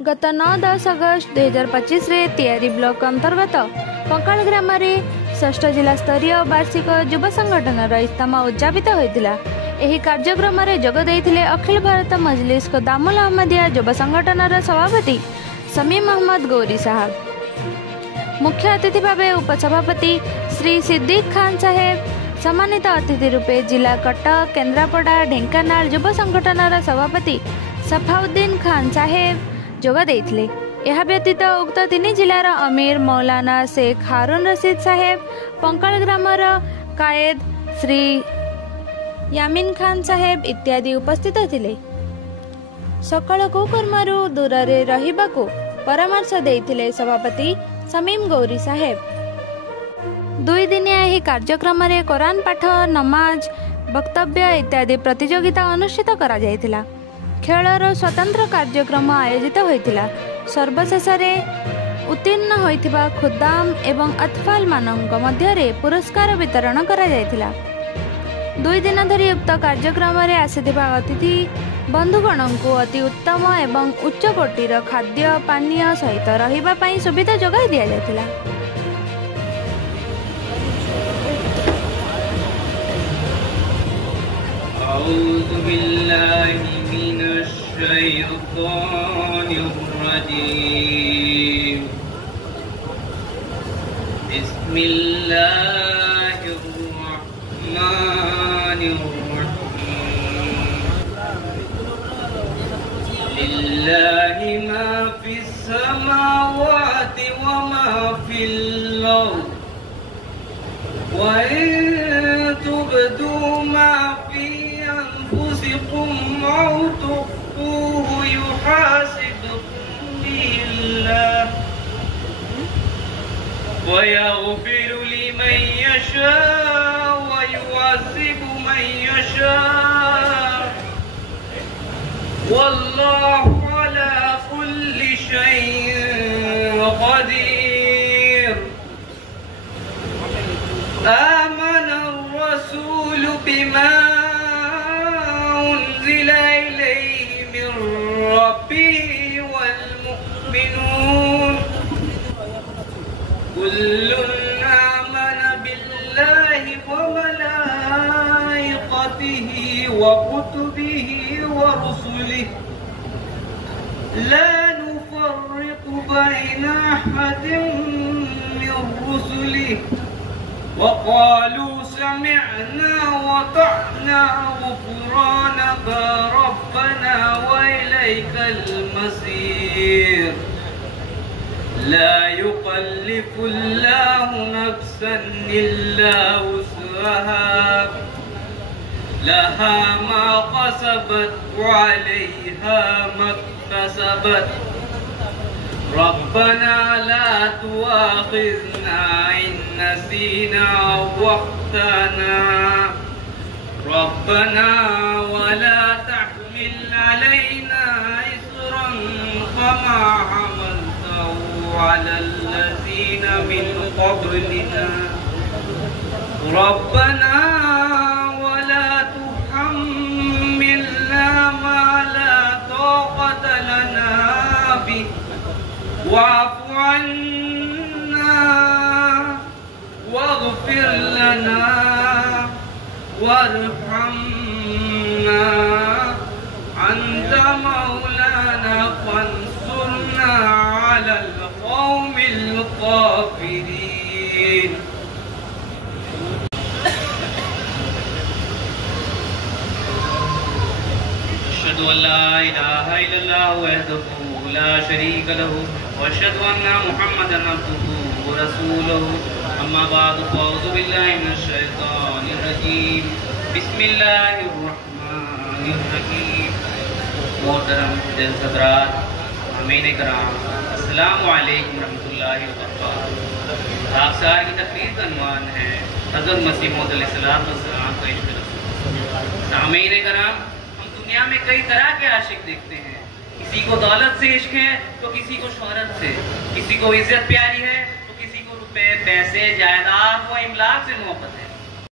गत 9-10 अगस्त 2025 रे तियारी ब्लॉक अंतर्गत पंकाल ग्राम में 6ठ जिला स्तरीय वार्षिक युवा संगठन इज्तिमा उद्यापित होता। यह कार्यक्रम में जोग देइथिले अखिल भारत मजलिस दामुल अहमदिया युवा संगठन सभापति समीम अहमद गौरी साहब, मुख्य अतिथि भाव उपसभापति श्री सिद्दीक खान साहेब, सम्मानित अतिथि रूपे जिला कटक, केन्द्रापड़ा, ढेंकानाल युवा संगठन सभापति सफाउद्दीन खान साहेब जोग देइथिले। यह व्यतीत उक्त 3 जिलार अमीर मौलाना शेख हारून रशीद साहेब, पंकाल ग्रामर कायद श्री यामिन खान साहेब इत्यादि उपस्थित थिले। सकाळ कुकर्मरू दूर रे रहिबाकू परामर्श देइथिले सभापति समीम गौरी साहेब। 2 दिनिया यह कार्यक्रम रे कुरान पाठ, नमाज, वक्तव्य इत्यादि प्रतियोगिता अनुष्ठित करा जायतिला। खेलर स्वतंत्र कार्यक्रम आयोजित होइतिला। सर्वशेष उत्तीर्ण होइतिबा खुद्दाम एवं अतफाल मानक मध्यरे पुरस्कार वितरण करा जायतिला। 2 दिन धरी उक्त कार्यक्रम रे आसिथिबा अतिथि बंधुगण को अति उत्तम एवं उच्च कोटीर खाद्य पानीय सहित रहिबा पई सुविधा जोगाई दिया जायतिला। अऊज़ु बिल्लाहि मिनश शैतानिर रजीम। बिस्मिल्लाहिर रहमानिर रहीम। लिल्लाहि मा फिस समावाति व मा फिल अर्द व इन तुब्दू मा أو تخفوه يحاسبكم به الله ويغفر لمن يشاء ويعذب من يشاء والله على كل شيء قدير. آمن الرسول بما أنزل إليه من ربه والمؤمنون كل آمن بالله وملائكته وكتبه ورسله لا نفرق بين أحد من رسله وقالوا سمعنا وطعنا غفرانك ربنا وإليك المصير. لا يكلف الله نفسا إلا وسعها لها ما كسبت وعليها ما اكتسبت ربنا لا تؤاخذنا إن نسينا أو أخطأنا ربنا ولا تحمل علينا إصرا كما حملته على الذين من قبلنا ربنا ولا تحملنا ما لا طاقة لنا به واعف عنا واغفر لنا وارحمنا أنت مولانا فانصرنا على القوم الكافرين. أشهد أن لا إله إلا الله وحده لا شريك له وأشهد أن محمدا عبده ورسوله أما بعد فأعوذ بالله من الشيطان الرجيم بسم الله الرحمن الرحيم. मोहतरम हज़रात, आमीन कराम, अस्सलाम वालेकुम रहमतुल्लाहि व बरकातहू। आखिर की तकरीर का उन्वान है हज़रत मसीह मौऊद अलैहिस्सलाम का इश्क़ रसूल। आमीन कराम, हम दुनिया में कई तरह के आशिक देखते हैं। किसी को दौलत से इश्क है तो किसी को शोहरत से, किसी को इज्जत प्यारी है तो किसी को रुपए, पैसे, जायदाद व इमलाक से मोहब्बत है।